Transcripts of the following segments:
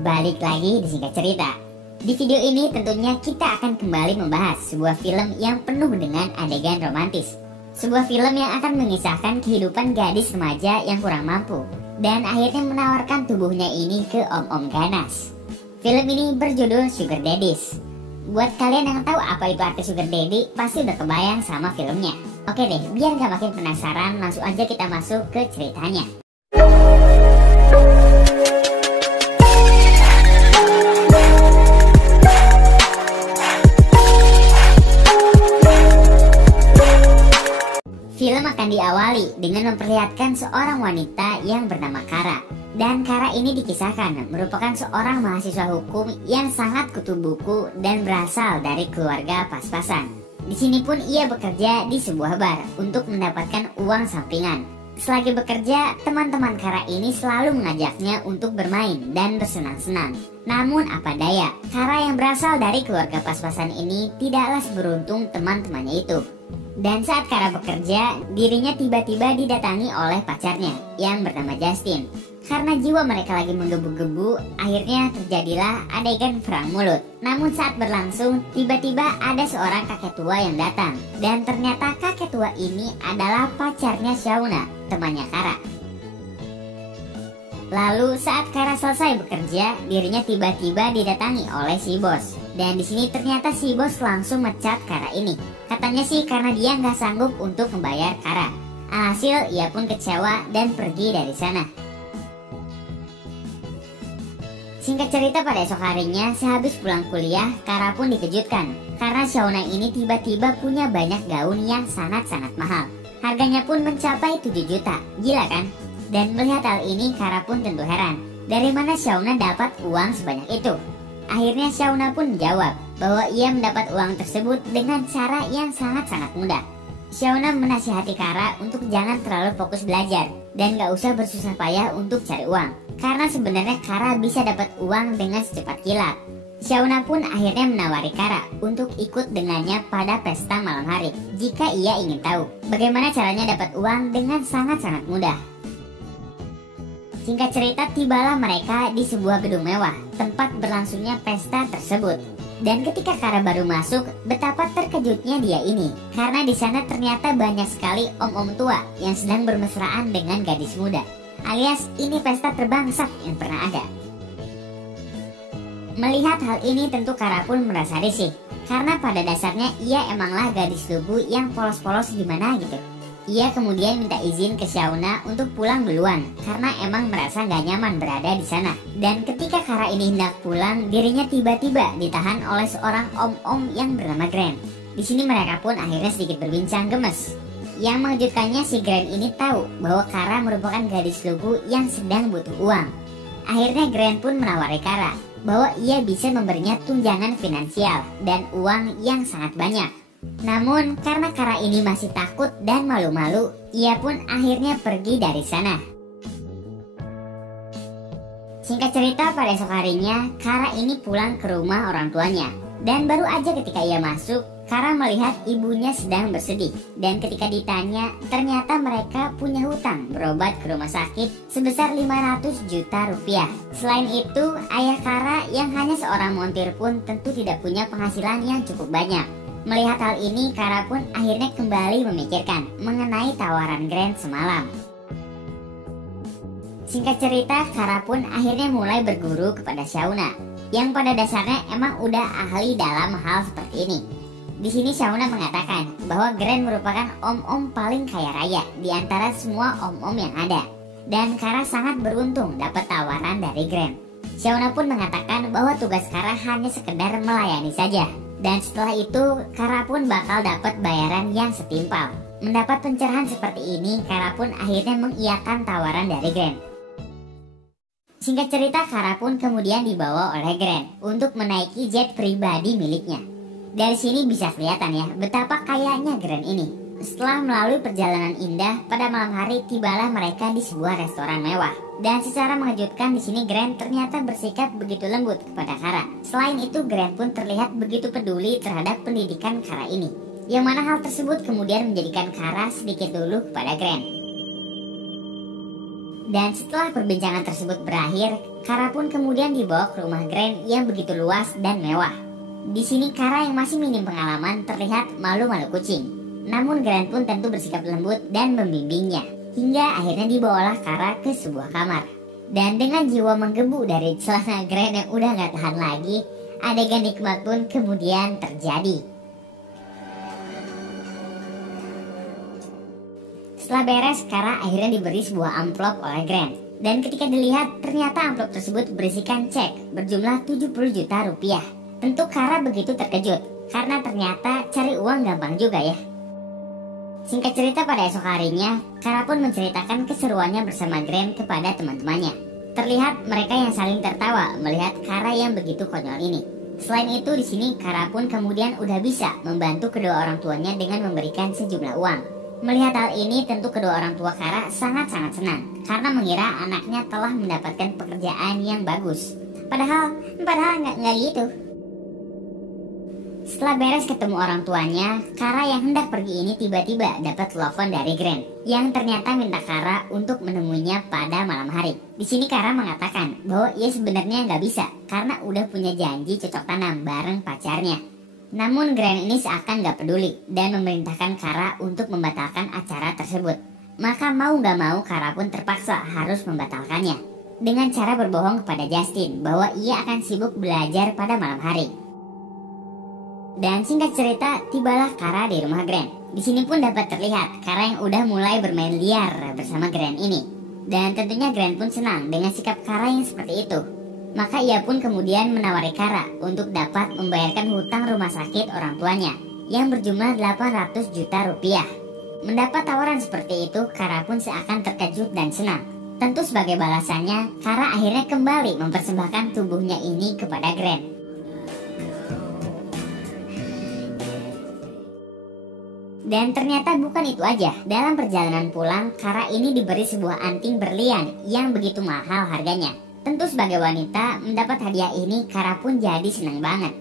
balik lagi di Singkat Cerita. Di video ini tentunya kita akan kembali membahas sebuah film yang penuh dengan adegan romantis. Sebuah film yang akan mengisahkan kehidupan gadis remaja yang kurang mampu dan akhirnya menawarkan tubuhnya ini ke om-om ganas. Film ini berjudul Sugar Daddies. Buat kalian yang tahu apa itu arti Sugar Daddy, pasti udah kebayang sama filmnya. Oke deh, biar gak makin penasaran, langsung aja kita masuk ke ceritanya. Film akan diawali dengan memperlihatkan seorang wanita yang bernama Kara. Dan Kara ini dikisahkan merupakan seorang mahasiswa hukum yang sangat kutu buku dan berasal dari keluarga pas-pasan. Di sini pun ia bekerja di sebuah bar untuk mendapatkan uang sampingan. Selagi bekerja, teman-teman Kara ini selalu mengajaknya untuk bermain dan bersenang-senang. Namun apa daya, Kara yang berasal dari keluarga pas-pasan ini tidaklah seberuntung teman-temannya itu. Dan saat Kara bekerja, dirinya tiba-tiba didatangi oleh pacarnya yang bernama Justin. Karena jiwa mereka lagi menggebu-gebu, akhirnya terjadilah adegan perang mulut. Namun saat berlangsung, tiba-tiba ada seorang kakek tua yang datang. Dan ternyata kakek tua ini adalah pacarnya Shauna, temannya Kara. Lalu saat Kara selesai bekerja, dirinya tiba-tiba didatangi oleh si bos. Dan di sini ternyata si bos langsung mecat Kara ini. Katanya sih karena dia nggak sanggup untuk membayar Kara. Alhasil ia pun kecewa dan pergi dari sana. Singkat cerita, pada esok harinya sehabis pulang kuliah, Kara pun dikejutkan karena Shauna ini tiba-tiba punya banyak gaun yang sangat-sangat mahal. Harganya pun mencapai 7 juta, gila kan? Dan melihat hal ini, Kara pun tentu heran. Dari mana Shauna dapat uang sebanyak itu? Akhirnya Shauna pun menjawab bahwa ia mendapat uang tersebut dengan cara yang sangat-sangat mudah. Shauna menasihati Kara untuk jangan terlalu fokus belajar dan gak usah bersusah payah untuk cari uang. Karena sebenarnya Kara bisa dapat uang dengan secepat kilat. Shauna pun akhirnya menawari Kara untuk ikut dengannya pada pesta malam hari jika ia ingin tahu bagaimana caranya dapat uang dengan sangat-sangat mudah. Singkat cerita, tibalah mereka di sebuah gedung mewah tempat berlangsungnya pesta tersebut. Dan ketika Kara baru masuk, betapa terkejutnya dia ini karena di sana ternyata banyak sekali om-om tua yang sedang bermesraan dengan gadis muda. Alias ini pesta terbangsat yang pernah ada. Melihat hal ini tentu Kara pun merasa risih karena pada dasarnya ia emanglah gadis lugu yang polos-polos gimana gitu. Ia kemudian minta izin ke Shauna untuk pulang duluan karena emang merasa gak nyaman berada di sana. Dan ketika Kara ini hendak pulang, dirinya tiba-tiba ditahan oleh seorang om-om yang bernama Grant. Di sini mereka pun akhirnya sedikit berbincang gemes. Yang mengejutkannya, si Grant ini tahu bahwa Kara merupakan gadis lugu yang sedang butuh uang. Akhirnya Grant pun menawari Kara bahwa ia bisa memberinya tunjangan finansial dan uang yang sangat banyak. Namun karena Kara ini masih takut dan malu-malu, ia pun akhirnya pergi dari sana. Singkat cerita, pada esok harinya Kara ini pulang ke rumah orang tuanya. Dan baru aja ketika ia masuk, Kara melihat ibunya sedang bersedih. Dan ketika ditanya, ternyata mereka punya hutang berobat ke rumah sakit sebesar 500 juta rupiah. Selain itu, ayah Kara yang hanya seorang montir pun tentu tidak punya penghasilan yang cukup banyak. Melihat hal ini, Kara pun akhirnya kembali memikirkan mengenai tawaran Grant semalam. Singkat cerita, Kara pun akhirnya mulai berguru kepada Shauna, yang pada dasarnya emang udah ahli dalam hal seperti ini. Di sini Shauna mengatakan bahwa Grant merupakan om-om paling kaya raya di antara semua om-om yang ada. Dan Kara sangat beruntung dapat tawaran dari Grant. Shauna pun mengatakan bahwa tugas Kara hanya sekedar melayani saja. Dan setelah itu, Kara pun bakal dapat bayaran yang setimpal. Mendapat pencerahan seperti ini, Kara pun akhirnya mengiyakan tawaran dari Grant. Singkat cerita, Kara pun kemudian dibawa oleh Grant untuk menaiki jet pribadi miliknya. Dari sini bisa kelihatan ya betapa kayanya Grant ini. Setelah melalui perjalanan indah, pada malam hari tibalah mereka di sebuah restoran mewah. Dan secara mengejutkan di sini Grant ternyata bersikap begitu lembut kepada Kara. Selain itu, Grant pun terlihat begitu peduli terhadap pendidikan Kara ini. Yang mana hal tersebut kemudian menjadikan Kara sedikit dulu kepada Grant. Dan setelah perbincangan tersebut berakhir, Kara pun kemudian dibawa ke rumah Grand yang begitu luas dan mewah. Di sini Kara yang masih minim pengalaman terlihat malu-malu kucing. Namun Grand pun tentu bersikap lembut dan membimbingnya. Hingga akhirnya dibawalah Kara ke sebuah kamar. Dan dengan jiwa menggebu dari celana Grand yang udah gak tahan lagi, adegan nikmat pun kemudian terjadi. Setelah beres, Kara akhirnya diberi sebuah amplop oleh Grand. Dan ketika dilihat, ternyata amplop tersebut berisikan cek berjumlah 70 juta rupiah. Tentu Kara begitu terkejut, karena ternyata cari uang gampang juga ya. Singkat cerita, pada esok harinya, Kara pun menceritakan keseruannya bersama Grand kepada teman-temannya. Terlihat mereka yang saling tertawa melihat Kara yang begitu konyol ini. Selain itu, di sini Kara pun kemudian udah bisa membantu kedua orang tuanya dengan memberikan sejumlah uang. Melihat hal ini, tentu kedua orang tua Kara sangat-sangat senang karena mengira anaknya telah mendapatkan pekerjaan yang bagus. Padahal nggak gitu. Setelah beres ketemu orang tuanya, Kara yang hendak pergi ini tiba-tiba dapat telepon dari Grand yang ternyata minta Kara untuk menemuinya pada malam hari. Di sini Kara mengatakan bahwa ia sebenarnya nggak bisa karena udah punya janji cocok tanam bareng pacarnya. Namun Grand ini seakan gak peduli dan memerintahkan Kara untuk membatalkan acara tersebut. Maka mau gak mau Kara pun terpaksa harus membatalkannya dengan cara berbohong kepada Justin bahwa ia akan sibuk belajar pada malam hari. Dan singkat cerita, tibalah Kara di rumah Grand. Di sini pun dapat terlihat Kara yang udah mulai bermain liar bersama Grand ini. Dan tentunya Grand pun senang dengan sikap Kara yang seperti itu. Maka ia pun kemudian menawari Kara untuk dapat membayarkan hutang rumah sakit orang tuanya yang berjumlah 800 juta rupiah. Mendapat tawaran seperti itu, Kara pun seakan terkejut dan senang. Tentu sebagai balasannya, Kara akhirnya kembali mempersembahkan tubuhnya ini kepada Grand. Dan ternyata bukan itu aja. Dalam perjalanan pulang, Kara ini diberi sebuah anting berlian yang begitu mahal harganya. Tentu sebagai wanita, mendapat hadiah ini Kara pun jadi senang banget.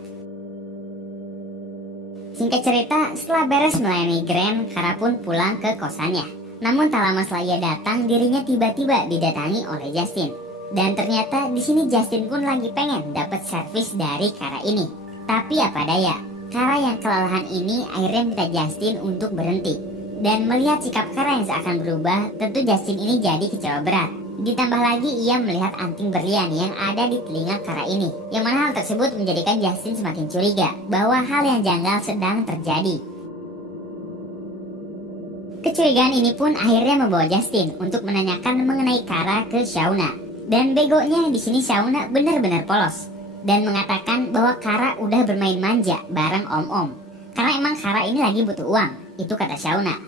Singkat cerita, setelah beres melayani Grand, Kara pun pulang ke kosannya. Namun tak lama setelah ia datang, dirinya tiba-tiba didatangi oleh Justin. Dan ternyata di sini Justin pun lagi pengen dapat servis dari Kara ini. Tapi apa daya, Kara yang kelelahan ini akhirnya minta Justin untuk berhenti. Dan melihat sikap Kara yang seakan berubah, tentu Justin ini jadi kecewa berat. Ditambah lagi ia melihat anting berlian yang ada di telinga Kara ini, yang mana hal tersebut menjadikan Justin semakin curiga bahwa hal yang janggal sedang terjadi. Kecurigaan ini pun akhirnya membawa Justin untuk menanyakan mengenai Kara ke Shauna. Dan begonya di sini Shauna benar-benar polos dan mengatakan bahwa Kara udah bermain manja bareng Om-Om. Karena emang Kara ini lagi butuh uang, itu kata Shauna.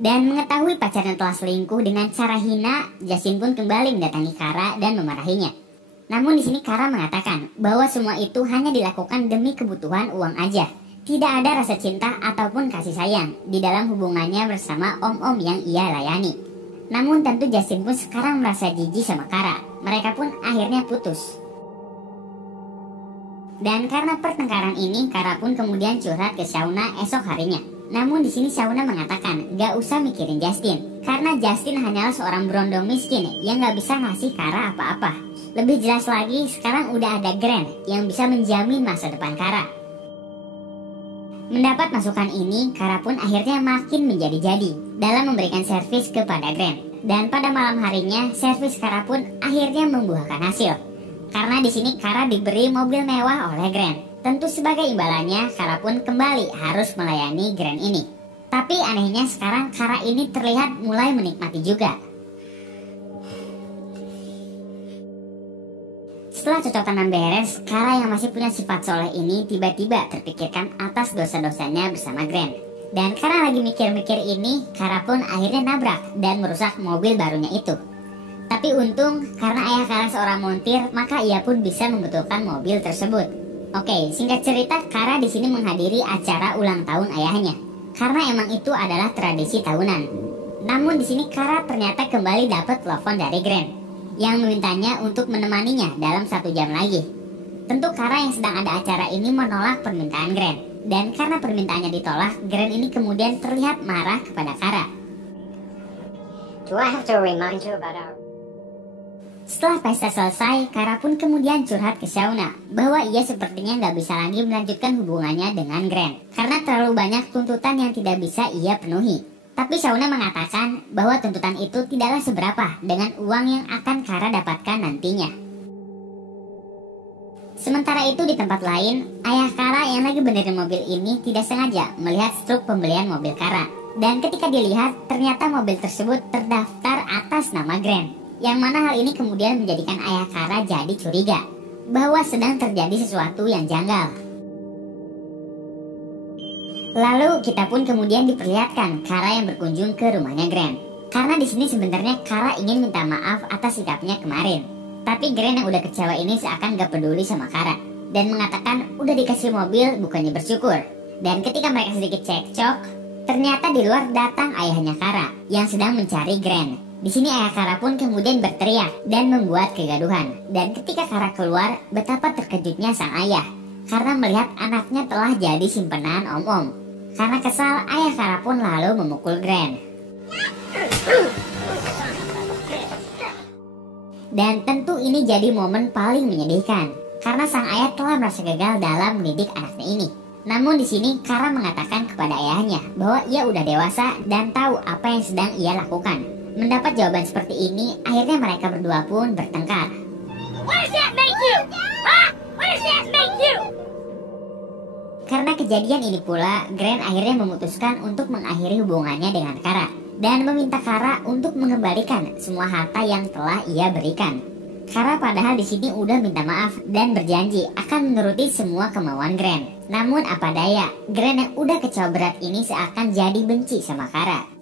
Dan mengetahui pacarnya telah selingkuh dengan cara hina, Justin pun kembali mendatangi Kara dan memarahinya. Namun di sini Kara mengatakan bahwa semua itu hanya dilakukan demi kebutuhan uang aja. Tidak ada rasa cinta ataupun kasih sayang di dalam hubungannya bersama Om-Om yang ia layani. Namun tentu Justin pun sekarang merasa jijik sama Kara. Mereka pun akhirnya putus. Dan karena pertengkaran ini, Kara pun kemudian curhat ke Shauna esok harinya. Namun di sini Shauna mengatakan gak usah mikirin Justin, karena Justin hanyalah seorang berondong miskin yang gak bisa ngasih Kara apa-apa. Lebih jelas lagi, sekarang udah ada Grand yang bisa menjamin masa depan Kara. Mendapat masukan ini, Kara pun akhirnya makin menjadi-jadi dalam memberikan servis kepada Grand. Dan pada malam harinya, servis Kara pun akhirnya membuahkan hasil. Karena di sini Kara diberi mobil mewah oleh Grand. Tentu sebagai imbalannya, Kara pun kembali harus melayani Grand ini. Tapi anehnya sekarang Kara ini terlihat mulai menikmati juga. Setelah cocok tanam beres, Kara yang masih punya sifat soleh ini tiba-tiba terpikirkan atas dosa-dosanya bersama Grand. Dan karena lagi mikir-mikir ini, Kara pun akhirnya nabrak dan merusak mobil barunya itu. Tapi untung karena ayah Kara seorang montir, maka ia pun bisa membetulkan mobil tersebut. Oke, singkat cerita, Kara di sini menghadiri acara ulang tahun ayahnya. Karena emang itu adalah tradisi tahunan. Namun di sini Kara ternyata kembali dapat telepon dari Grand yang memintanya untuk menemaninya dalam 1 jam lagi. Tentu Kara yang sedang ada acara ini menolak permintaan Grand. Dan karena permintaannya ditolak, Grand ini kemudian terlihat marah kepada Kara. Do I have to remind you about our Setelah pesta selesai, Kara pun kemudian curhat ke Shauna bahwa ia sepertinya nggak bisa lagi melanjutkan hubungannya dengan Grant karena terlalu banyak tuntutan yang tidak bisa ia penuhi. Tapi Shauna mengatakan bahwa tuntutan itu tidaklah seberapa dengan uang yang akan Kara dapatkan nantinya. Sementara itu di tempat lain, ayah Kara yang lagi benerin mobil ini tidak sengaja melihat struk pembelian mobil Kara. Dan ketika dilihat, ternyata mobil tersebut terdaftar atas nama Grant. Yang mana hal ini kemudian menjadikan ayah Kara jadi curiga bahwa sedang terjadi sesuatu yang janggal. Lalu kita pun kemudian diperlihatkan Kara yang berkunjung ke rumahnya Grant. Karena di sini sebenarnya Kara ingin minta maaf atas sikapnya kemarin. Tapi Grant yang udah kecewa ini seakan gak peduli sama Kara dan mengatakan udah dikasih mobil bukannya bersyukur. Dan ketika mereka sedikit cekcok, ternyata di luar datang ayahnya Kara yang sedang mencari Grant. Di sini ayah Kara pun kemudian berteriak dan membuat kegaduhan. Dan ketika Kara keluar, betapa terkejutnya sang ayah karena melihat anaknya telah jadi simpenan om-om. Karena kesal, ayah Kara pun lalu memukul Grant. Dan tentu ini jadi momen paling menyedihkan karena sang ayah telah merasa gagal dalam mendidik anaknya ini. Namun di sini Kara mengatakan kepada ayahnya bahwa ia udah dewasa dan tahu apa yang sedang ia lakukan. Mendapat jawaban seperti ini, akhirnya mereka berdua pun bertengkar. Karena kejadian ini pula, Grant akhirnya memutuskan untuk mengakhiri hubungannya dengan Kara dan meminta Kara untuk mengembalikan semua harta yang telah ia berikan. Kara padahal di sini udah minta maaf dan berjanji akan menuruti semua kemauan Grant. Namun apa daya, Grant yang udah kecewa berat ini seakan jadi benci sama Kara.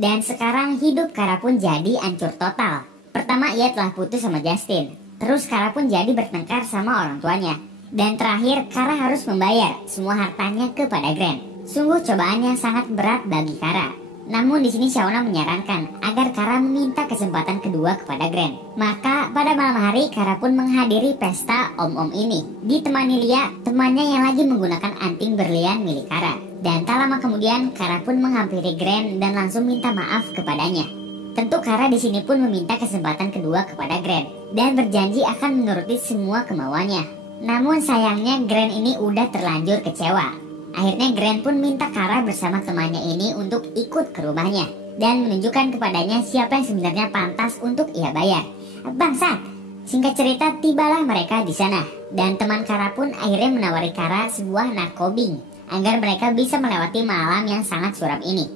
Dan sekarang hidup Kara pun jadi hancur total. Pertama ia telah putus sama Justin. Terus Kara pun jadi bertengkar sama orang tuanya. Dan terakhir Kara harus membayar semua hartanya kepada Grant. Sungguh cobaan yang sangat berat bagi Kara. Namun di sini Shauna menyarankan agar Kara meminta kesempatan kedua kepada Grant. Maka pada malam hari Kara pun menghadiri pesta om-om ini. Ditemani Lia, temannya yang lagi menggunakan anting berlian milik Kara. Dan tak lama kemudian Kara pun menghampiri Grant dan langsung minta maaf kepadanya. Tentu Kara di sini pun meminta kesempatan kedua kepada Grant dan berjanji akan menuruti semua kemauannya. Namun sayangnya Grant ini udah terlanjur kecewa. Akhirnya Grant pun minta Kara bersama temannya ini untuk ikut ke rumahnya dan menunjukkan kepadanya siapa yang sebenarnya pantas untuk ia bayar. Bangsat! Singkat cerita, tibalah mereka di sana dan teman Kara pun akhirnya menawari Kara sebuah narkobing agar mereka bisa melewati malam yang sangat suram ini.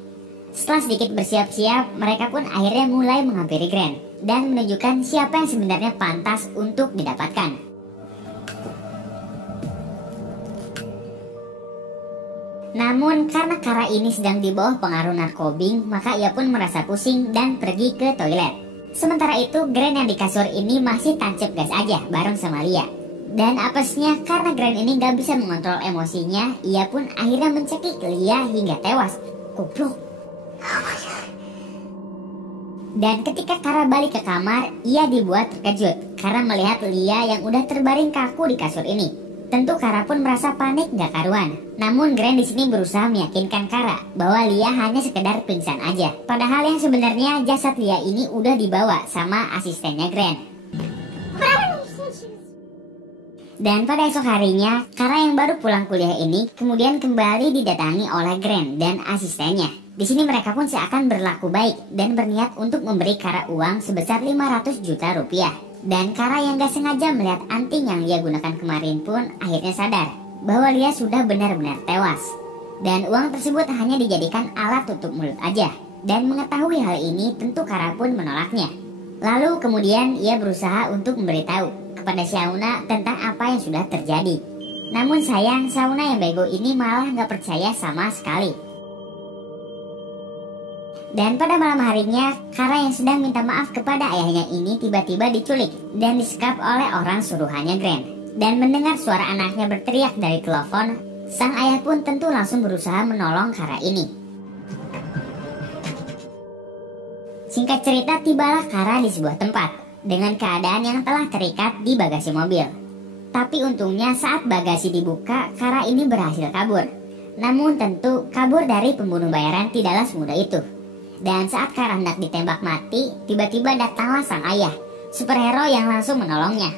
Setelah sedikit bersiap-siap, mereka pun akhirnya mulai menghampiri Grant dan menunjukkan siapa yang sebenarnya pantas untuk didapatkan. Namun karena Kara ini sedang di bawah pengaruh narkobing, maka ia pun merasa pusing dan pergi ke toilet. Sementara itu Grant yang di kasur ini masih tancap gas aja bareng sama Lia. Dan apesnya karena Grant ini gak bisa mengontrol emosinya, ia pun akhirnya mencekik Lia hingga tewas. Goblok. Dan ketika Kara balik ke kamar, ia dibuat terkejut karena melihat Lia yang udah terbaring kaku di kasur ini. Tentu Kara pun merasa panik gak karuan. Namun Grant di sini berusaha meyakinkan Kara bahwa Lia hanya sekedar pingsan aja. Padahal yang sebenarnya jasad Lia ini udah dibawa sama asistennya Grant. Dan pada esok harinya, Kara yang baru pulang kuliah ini kemudian kembali didatangi oleh Grant dan asistennya. Di sini mereka pun seakan berlaku baik dan berniat untuk memberi Kara uang sebesar 500 juta rupiah. Dan Kara yang gak sengaja melihat anting yang Lia gunakan kemarin pun akhirnya sadar bahwa Lia sudah benar-benar tewas. Dan uang tersebut hanya dijadikan alat tutup mulut aja. Dan mengetahui hal ini tentu Kara pun menolaknya. Lalu kemudian ia berusaha untuk memberitahu kepada Shauna tentang apa yang sudah terjadi. Namun sayang Shauna yang bego ini malah gak percaya sama sekali. Dan pada malam harinya, Kara yang sedang minta maaf kepada ayahnya ini tiba-tiba diculik dan disekap oleh orang suruhannya Grant. Dan mendengar suara anaknya berteriak dari telepon, sang ayah pun tentu langsung berusaha menolong Kara ini. Singkat cerita, tibalah Kara di sebuah tempat dengan keadaan yang telah terikat di bagasi mobil. Tapi untungnya saat bagasi dibuka, Kara ini berhasil kabur. Namun tentu kabur dari pembunuh bayaran tidaklah semudah itu. Dan saat Kara hendak ditembak mati, tiba-tiba datanglah sang ayah, superhero yang langsung menolongnya.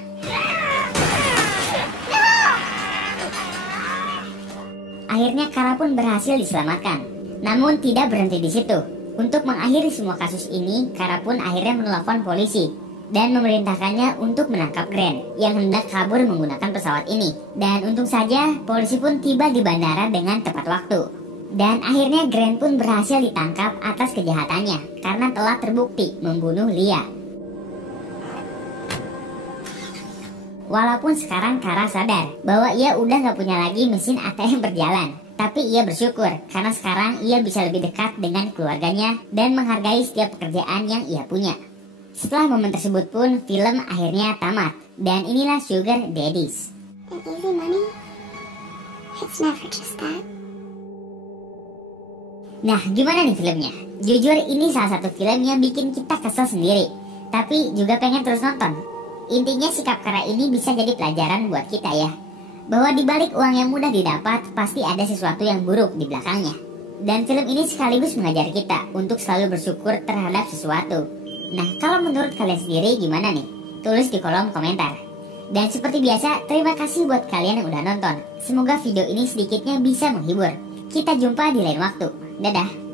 Akhirnya Kara pun berhasil diselamatkan. Namun tidak berhenti di situ. Untuk mengakhiri semua kasus ini, Kara pun akhirnya menelpon polisi dan memerintahkannya untuk menangkap Grant yang hendak kabur menggunakan pesawat ini. Dan untung saja polisi pun tiba di bandara dengan tepat waktu. Dan akhirnya Grant pun berhasil ditangkap atas kejahatannya karena telah terbukti membunuh Lia. Walaupun sekarang Kara sadar bahwa ia udah gak punya lagi mesin ATM berjalan, tapi ia bersyukur karena sekarang ia bisa lebih dekat dengan keluarganya dan menghargai setiap pekerjaan yang ia punya. Setelah momen tersebut pun film akhirnya tamat. Dan inilah Sugar Daddies. And easy money, it's never just that. Nah, gimana nih filmnya? Jujur ini salah satu film yang bikin kita kesel sendiri, tapi juga pengen terus nonton. Intinya sikap Kara ini bisa jadi pelajaran buat kita ya, bahwa dibalik uang yang mudah didapat pasti ada sesuatu yang buruk di belakangnya. Dan film ini sekaligus mengajar kita untuk selalu bersyukur terhadap sesuatu. Nah, kalau menurut kalian sendiri gimana nih? Tulis di kolom komentar. Dan seperti biasa, terima kasih buat kalian yang udah nonton. Semoga video ini sedikitnya bisa menghibur. Kita jumpa di lain waktu. Dadah.